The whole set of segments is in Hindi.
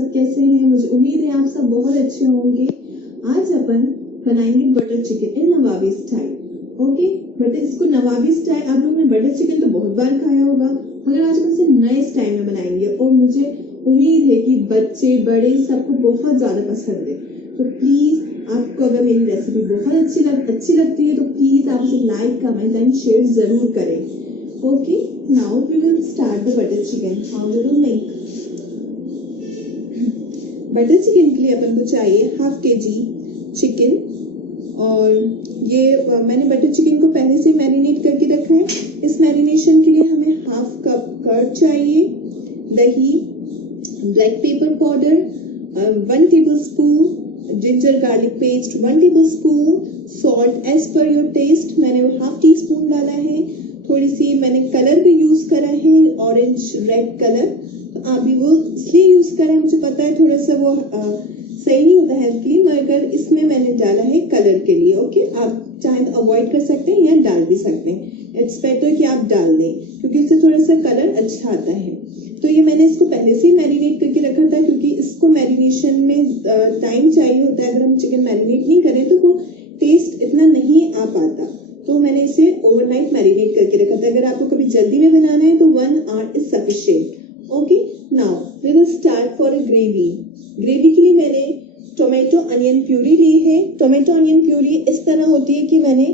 सब कैसे हैं? मुझे उम्मीद है आप सब बहुत अच्छे होंगे। आज अपन बनाएंगे butter chicken in Nawabi style. Okay, but इसको नवाबी स्टाइल, आप लोगों ने बटर चिकन तो बहुत बार खाया होगा, मगर आज अपन इसे नए स्टाइल में बनाएंगे और मुझे उम्मीद है कि बच्चे बड़े सबको बहुत ज्यादा पसंद है। तो प्लीज आपको अगर मेरी रेसिपी बहुत अच्छी लगती है तो प्लीज आप उसे लाइक, कमेंट एंड शेयर जरूर करें। Okay, now we will start the butter chicken. How do we make butter chicken? के लिए अपन को चाहिए हाफ kg चिकन, और ये मैंने बटर चिकन को पहले से मैरिनेट करके रखा है। इस मैरिनेशन के लिए हमें हाफ कप कर्ड चाहिए, दही, black pepper powder 1 tablespoon, ginger garlic paste 1 tablespoon, salt as per your taste, मैंने वो हाफ टी स्पून डाला है। थोड़ी सी मैंने कलर भी यूज करा है, ऑरेंज रेड कलर, तो आप भी वो इसलिए यूज करें, मुझे पता है थोड़ा सा वो सही नहीं होता हेल्थ के लिए, मगर इसमें मैंने डाला है कलर के लिए। ओके, आप चाहे तो अवॉइड कर सकते हैं या डाल भी सकते हैं। इट्स बेटर कि आप डाल दें क्योंकि इससे थोड़ा सा कलर अच्छा आता है। तो ये मैंने इसको पहले से ही मैरिनेट करके रखा था क्योंकि इसको मैरिनेशन में टाइम चाहिए होता है। अगर हम चिकन मैरिनेट नहीं करें तो वो टेस्ट इतना नहीं आ पाता, तो मैंने इसे ओवरनाइट मैरिनेट करके रखा था। अगर आपको कभी जल्दी में बनाना है तो 1 hour is sufficient. Okay, now we will start for a gravy. Gravy के लिए मैंने टोमेटो अनियन प्यूरी ली है। टोमेटो अनियन प्यूरी इस तरह होती है कि मैंने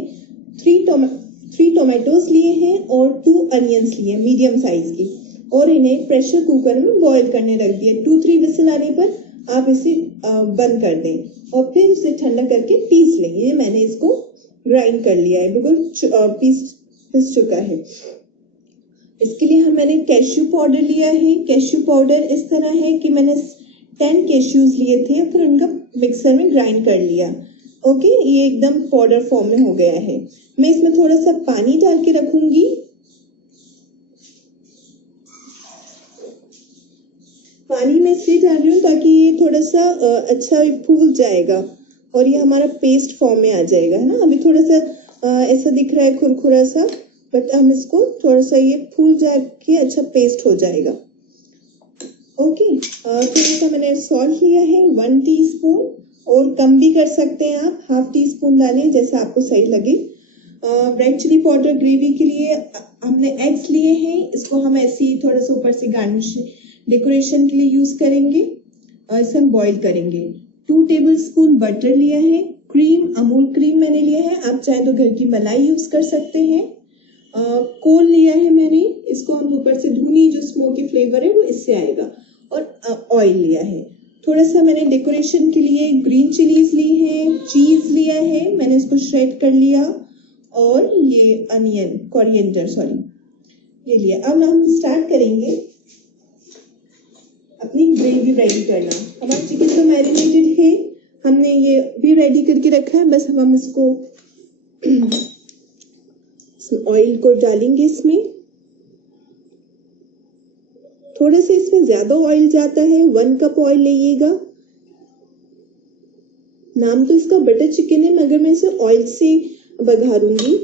3 टोमेटोज लिए हैं और 2 अनियंस लिए मीडियम साइज की, और इन्हें प्रेशर कुकर में बॉईल करने रख दिया। 2-3 विसल आने पर आप इसे बंद कर दें और फिर इसे ठंडा करके पीस लेंगे। ये मैंने इसको ग्राइंड कर लिया है, बिल्कुल पीस चुका है। इसके लिए मैंने कैश्यू पाउडर लिया है। कैश्यू पाउडर इस तरह है कि मैंने 10 कैश्यूज लिए थे, फिर उनका मिक्सर में ग्राइंड कर लिया। ओके, ये एकदम पाउडर फॉर्म में हो गया है। मैं इसमें थोड़ा सा पानी डाल के रखूंगी। पानी में इसलिए डाल रही हूँ ताकि ये थोड़ा सा अच्छा फूल जाएगा और ये हमारा पेस्ट फॉर्म में आ जाएगा, है ना। अभी थोड़ा सा ऐसा दिख रहा है खुरखुरा सा, बट हम इसको थोड़ा सा ये फूल जाके अच्छा पेस्ट हो जाएगा। ओके, थोड़ा सा मैंने सॉल्ट लिया है 1 टीस्पून, और कम भी कर सकते हैं आप, हाफ टी स्पून डालें जैसा आपको सही लगे। रेड चिली पाउडर ग्रेवी के लिए हमने एग्स लिए हैं, इसको हम ऐसे ही थोड़ा सा ऊपर से गार्निश डेकोरेशन के लिए यूज करेंगे और इसे हम बॉईल करेंगे। 2 टेबलस्पून बटर लिया है। क्रीम, अमूल क्रीम मैंने लिया है, आप चाहे तो घर की मलाई यूज कर सकते हैं। कोल लिया है मैंने, इसको हम ऊपर से धुनी जो स्मोकी फ्लेवर है वो इससे आएगा, और ऑयल लिया है। थोड़ा सा मैंने डेकोरेशन के लिए ग्रीन चिलीज ली है, चीज लिया है, मैंने इसको श्रेड कर लिया, और ये अनियन कोरिएंडर ये लिया। अब हम स्टार्ट करेंगे अपनी ग्रेवी रेडी करना। हमारा चिकन तो मैरिनेटेड है, हमने ये भी रेडी करके रखा है, बस हम इसको ऑयल को डालेंगे इसमें। थोड़ा सा इसमें ज्यादा ऑयल जाता है, 1 कप ऑयल लीजिएगा। नाम तो इसका बटर चिकन है, मगर मैं इसे ऑयल से बघारूंगी।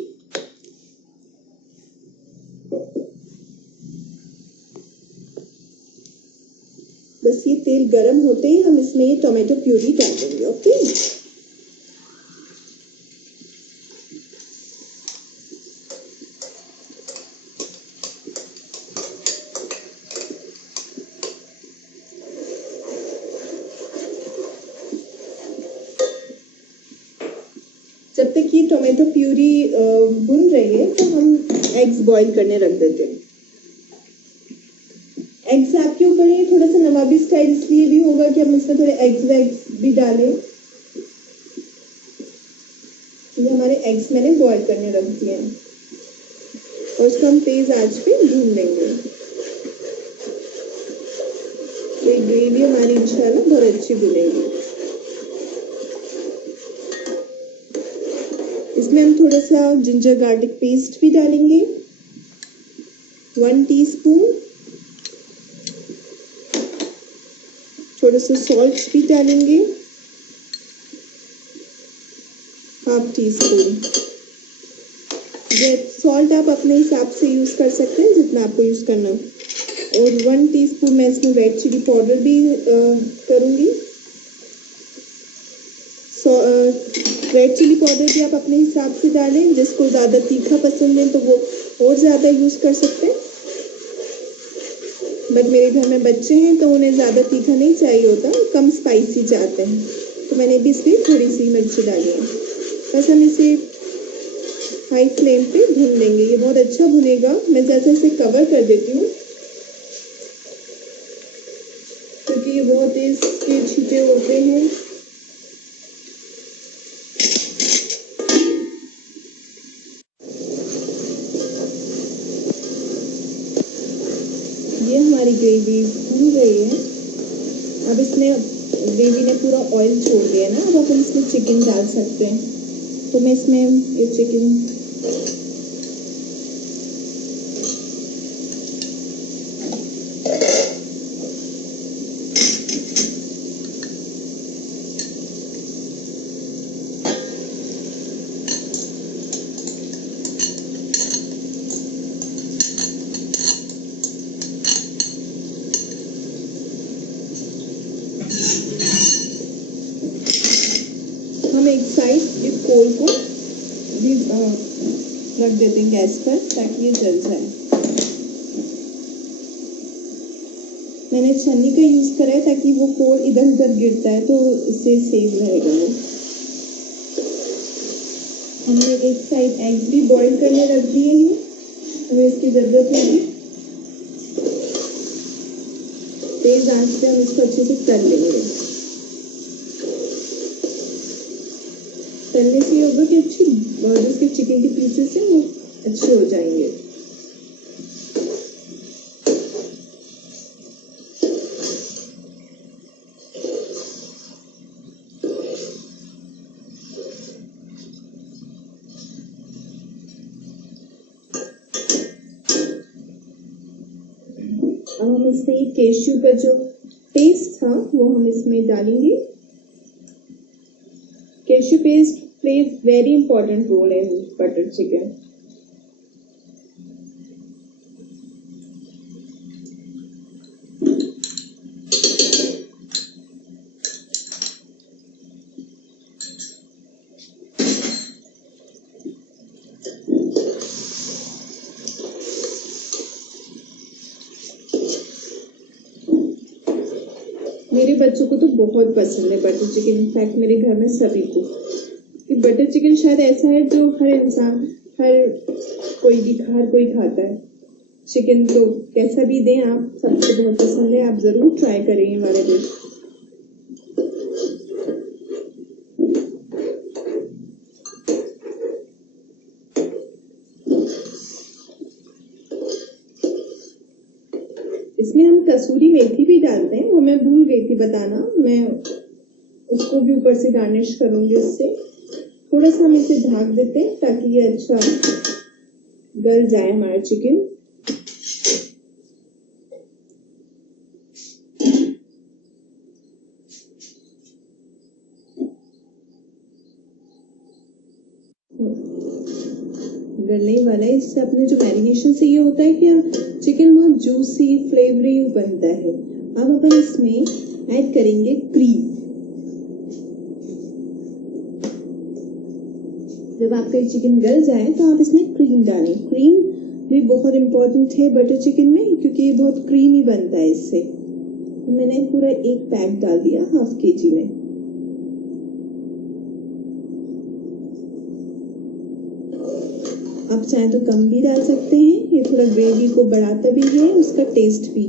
बस ये तेल गरम होते ही हम इसमें ये टोमेटो प्यूरी डाल देंगे। ओके, जब तक ये टोमेटो प्यूरी भुन रही है तो हम एग्स बॉईल करने रख देते हैं। एग्स आपके ऊपर है, थोड़ा सा नवाबी स्टाइल इसलिए भी होगा कि हम इसमें थोड़े एग्स भी डालें। ये हमारे एग्स मैंने बॉईल करने रख दिए हैं और इसको हम तेज आंच पे भून लेंगे। तो ये ग्रेवी हमारी इंशाल्लाह बहुत अच्छी भुनेगी। इसमें हम थोड़ा सा जिंजर गार्लिक पेस्ट भी डालेंगे, 1 टीस्पून। थोड़ा सा सॉल्ट भी डालेंगे, हाफ टी स्पून। सॉल्ट आप अपने हिसाब से यूज कर सकते हैं, जितना आपको यूज करना हो। और 1 टीस्पून मैं इसमें रेड चिली पाउडर भी करूँगी। रेड चिली पाउडर भी आप अपने हिसाब से डालें, जिसको ज़्यादा तीखा पसंद है तो वो और ज़्यादा यूज़ कर सकते हैं। बट मेरे घर में बच्चे हैं तो उन्हें ज़्यादा तीखा नहीं चाहिए होता, कम स्पाइसी चाहते हैं, तो मैंने भी इसलिए थोड़ी सी मिर्ची डाली है। बस हम इसे हाई फ्लेम पे भून लेंगे। ये बहुत अच्छा भुनेगा। मैं जैसे इसे कवर कर देती हूँ क्योंकि ये बहुत तेज के छींटे होते हैं। ये हमारी ग्रेवी भून गई है। अब इसमें ग्रेवी ने पूरा ऑयल छोड़ दिया है ना, अब अपन इसमें चिकन डाल सकते हैं। तो मैं इसमें ये चिकन हम एक साइड इस कोल को भी रख देते हैं गैस पर ताकि ये जल जाए। मैंने छन्नी का यूज़ करा है ताकि वो कोल इधर उधर गिरता है तो इससे सेव रहेगा वो। हमने एक साइड एग भी बॉईल करने रख दिए हैं, हमें इसकी ज़रूरत होगी। तेज आंच पे हम इसको अच्छे से तल लेंगे। तलने से ये होगा कि अच्छी जिसके चिकन के पीसेस हैं वो अच्छे हो जाएंगे। अब हम इसमें कैश्यू का जो पेस्ट था वो हम इसमें डालेंगे। Cashew paste plays very important role in butter chicken. मेरे बच्चों को तो बहुत पसंद है बटर चिकन। इनफैक्ट मेरे घर में सभी को। बटर चिकन शायद ऐसा है जो हर इंसान, हर कोई खाता है। चिकन तो कैसा भी दें आप, सबको बहुत पसंद है। आप जरूर ट्राई करें हमारे डिश। इसमें हम कसूरी मेथी भी डालते हैं, वो मैं भूल गई थी बताना। मैं उसको भी ऊपर से गार्निश करूंगी इससे। थोड़ा सा हम इसे ढक देते हैं ताकि ये अच्छा गल जाए हमारा चिकन। गलने वाला है। इससे अपने जो मैरिनेशन से ये होता है कि चिकन बहुत जूसी फ्लेवरी बनता है। अब अपन इसमें ऐड करेंगे क्रीम। जब आपका चिकन गल जाए तो आप इसमें क्रीम डालें। क्रीम भी बहुत इंपॉर्टेंट है बटर चिकन में क्योंकि ये बहुत क्रीमी बनता है इससे। तो मैंने पूरा एक पैक डाल दिया हाफ केजी में। आप चाहे तो कम भी डाल सकते हैं। ये थोड़ा ग्रेवी को बढ़ाता भी है, उसका टेस्ट भी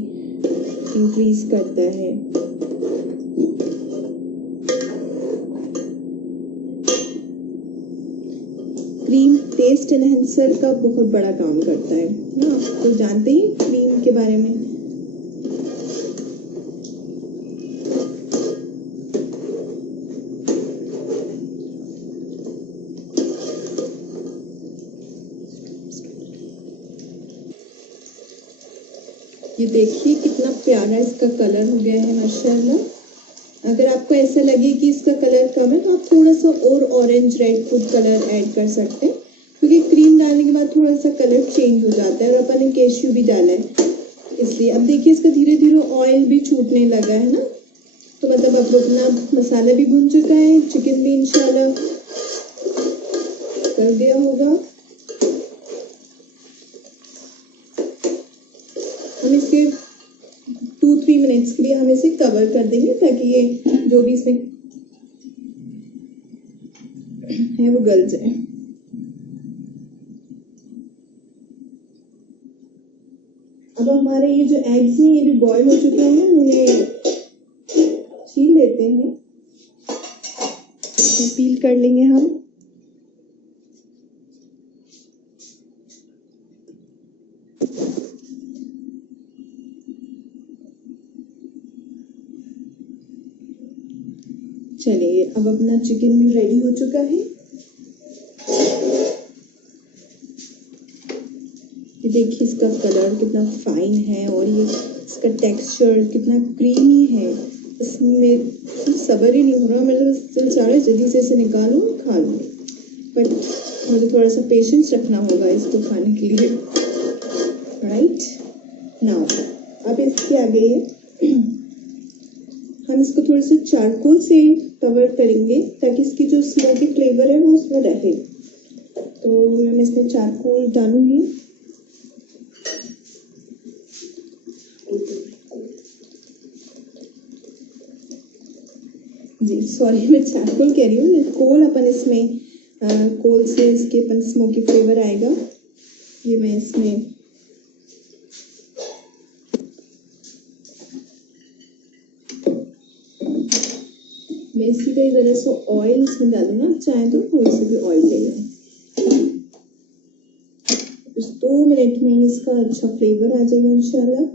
इंक्रीज करता है। क्रीम टेस्ट एनहेंसर का बहुत बड़ा काम करता है ना। आप तो जानते ही क्रीम के बारे में। ये देखिए कितना प्यारा इसका कलर हो गया है माशाल्लाह। अगर आपको ऐसा लगे कि इसका कलर कम है तो आप थोड़ा सा और orange red food colour add कर सकते हैं क्योंकि क्रीम डालने के बाद थोड़ा सा कलर चेंज हो जाता है। और अपन ने कैश्यू भी डाला है, इसलिए अब देखिए इसका धीरे धीरे ऑयल भी छूटने लगा है ना, तो मतलब अब अपना मसाला भी भुन चुका है, चिकन भी इंशाल्लाह कर दिया होगा। हम इसके 2-3 मिनट्स के लिए हम इसे कवर कर देंगे ताकि ये जो भी इसमें है वो गल जाए। अब हमारे ये जो एग्स हैं ये भी बॉईल हो चुके हैं, इन्हें छील लेते हैं, पील कर लेंगे हम। चलिए अब अपना चिकन भी रेडी हो चुका है। ये देखिए इसका कलर कितना फाइन है और ये इसका टेक्सचर कितना क्रीमी है। इसमें सब्र ही नहीं हो रहा, मतलब दिल चाह रहा है जल्दी से इसे निकालूं और खा लूं, बट मुझे थोड़ा सा पेशेंस रखना होगा इसको खाने के लिए। राइट नाउ अब इसके आगे हम इसको थोड़े से चारकोल से कवर करेंगे ताकि इसकी जो स्मोकी फ्लेवर है वो उसमें रहे। तो मैं इसमें चारकोल डालूंगी। जी सॉरी, मैं चारकोल कह रही हूँ, कोल अपन इसमें कोल से इसके अपन स्मोकी फ्लेवर आएगा। ये मैं इसमें मैं इसी का जरा सा ऑयल इसमें डालूंगा, चाहे तो थोड़ी सी भी ऑयल ले लें। इस 2 मिनट में इसका अच्छा फ्लेवर आ जाएगा इंशाल्लाह।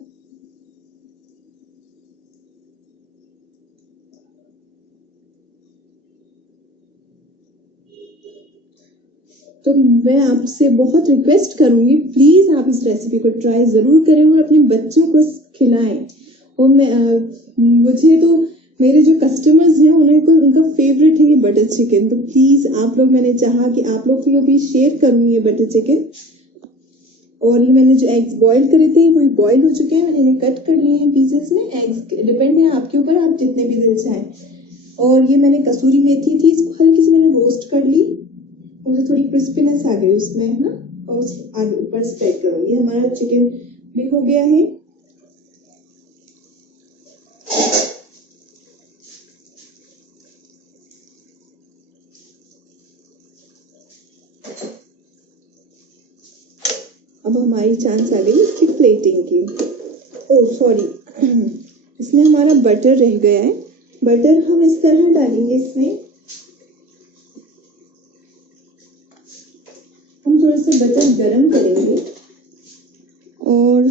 तो मैं आपसे बहुत रिक्वेस्ट करूंगी, प्लीज आप इस रेसिपी को ट्राई जरूर करें और अपने बच्चों को खिलाएं। और मैं मुझे तो मेरे जो कस्टमर्स हैं उनका फेवरेट है ये बटर चिकन, तो प्लीज आप लोग, मैंने चाहा कि आप लोग को भी शेयर करूं ये बटर चिकन। और ये मैंने जो एग्स बॉईल करे थे वो बॉईल हो चुके हैं, इन्हें कट कर लिए हैं पीसेस में। एग्स डिपेंड है आपके ऊपर, आप जितने भी दिल चाहें। और ये मैंने कसूरी मेथी थी, इसको हल्की सी मैंने रोस्ट कर ली, मुझे थोड़ी क्रिस्पीनेस आ गई उसमें, है ना, और आगे ऊपर स्प्रेड करूंगी। हमारा चिकन भी हो गया है। अब हमारी चांस आ गई इसकी प्लेटिंग की। ओह सॉरी, इसमें हमारा बटर रह गया है। बटर हम इस तरह डालेंगे, इसमें हम थोड़ा सा बटर गरम करेंगे और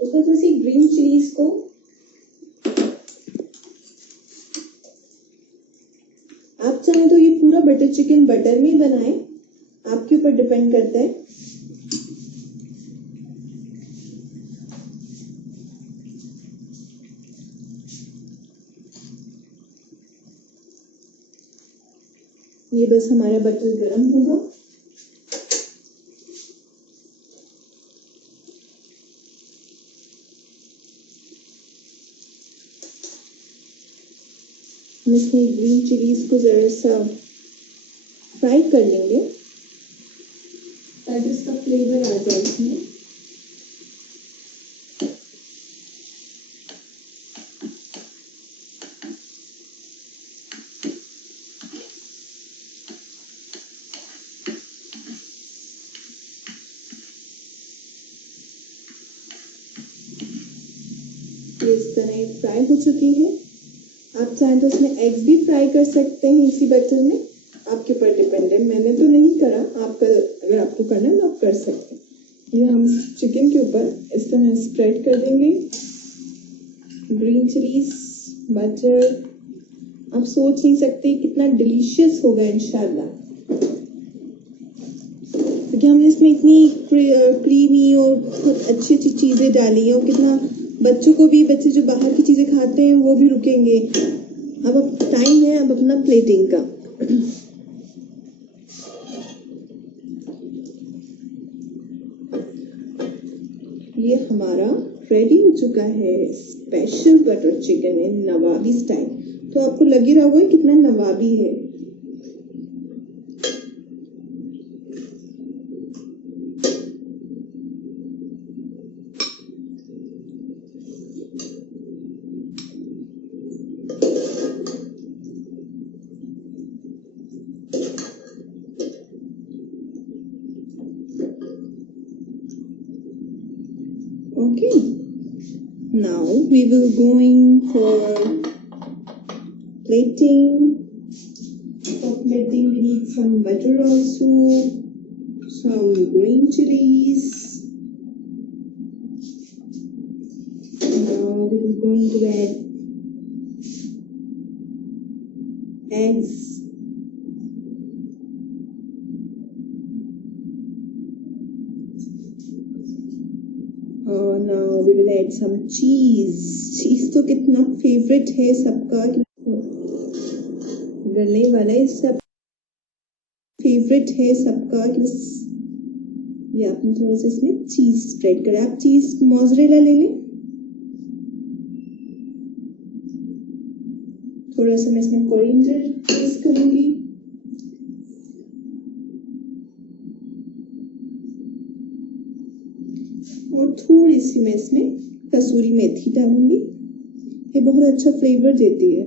उसमें थोड़ी सी ग्रीन चिलीज को आप चाहें तो ये पूरा बटर चिकन बटर में बनाएं, आपके ऊपर डिपेंड करता है। ये बस हमारा बटर गरम होगा। हम इसमें ग्रीन चिलीज को जरा सा फ्राई कर लेंगे ताकि इसका फ्लेवर आ जाए इसमें। इस तरह फ्राई हो चुकी है। आप चाहें तो इसमें एग्स भी फ्राई कर सकते हैं इसी बटर में, आपके ऊपर डिपेंड है। मैंने तो नहीं करा, आप अगर आपको करना है तो आप कर सकते हैं। ये हम चिकन के ऊपर इस तरह स्प्रेड कर देंगे। ग्रीन चिलीज, बटर, आप सोच नहीं सकते कितना डिलीशियस होगा इंशाल्लाह, क्योंकि हमने इसमें इतनी क्रीमी और बहुत अच्छी अच्छी चीजें डाली है और कितना बच्चों को भी, बच्चे जो बाहर की चीजें खाते हैं वो भी रुकेंगे। अब टाइम है अब अपना प्लेटिंग का। ये हमारा रेडी हो चुका है special butter chicken in Nawabi style. तो आपको लग ही रहा होगा कितना नवाबी है। Okay, now we will going for plating. For plating we need some butter also, some green chilies. Now we will going to add eggs. Now we will add some cheese. Cheese तो कितना फेवरेट है सबका, डलने वाला है, सब फेवरेट है सबका। ये आपने थोड़ा सा इसमें चीज स्प्रेड करें। आप चीज मोज़रेला ले लें। थोड़ा सा मैं इसमें कोरिएंडर यूज करूंगी। और थोड़ी सी मैं इसमें कसूरी मेथी डालूंगी। ये बहुत अच्छा फ्लेवर देती है।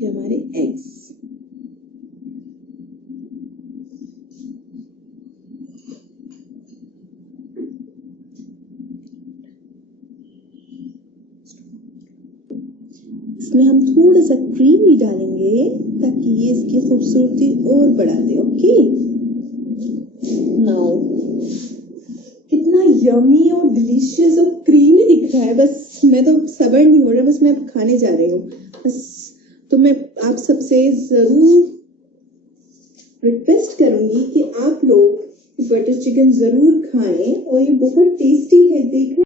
ये हमारे एग्स। इसमें हम थोड़ा सा क्रीम भी डालेंगे ताकि ये इसकी खूबसूरती और बढ़ा दे। ओके, नाउ कितना यमी और डिलीशियस और क्रीमी दिख रहा है। बस मैं तो सब्र नहीं हो रहा, बस मैं अब खाने जा रही हूँ बस। तो मैं आप सबसे जरूर रिक्वेस्ट करूंगी कि आप लोग बटर चिकन जरूर खाएं और ये बहुत टेस्टी है। देखो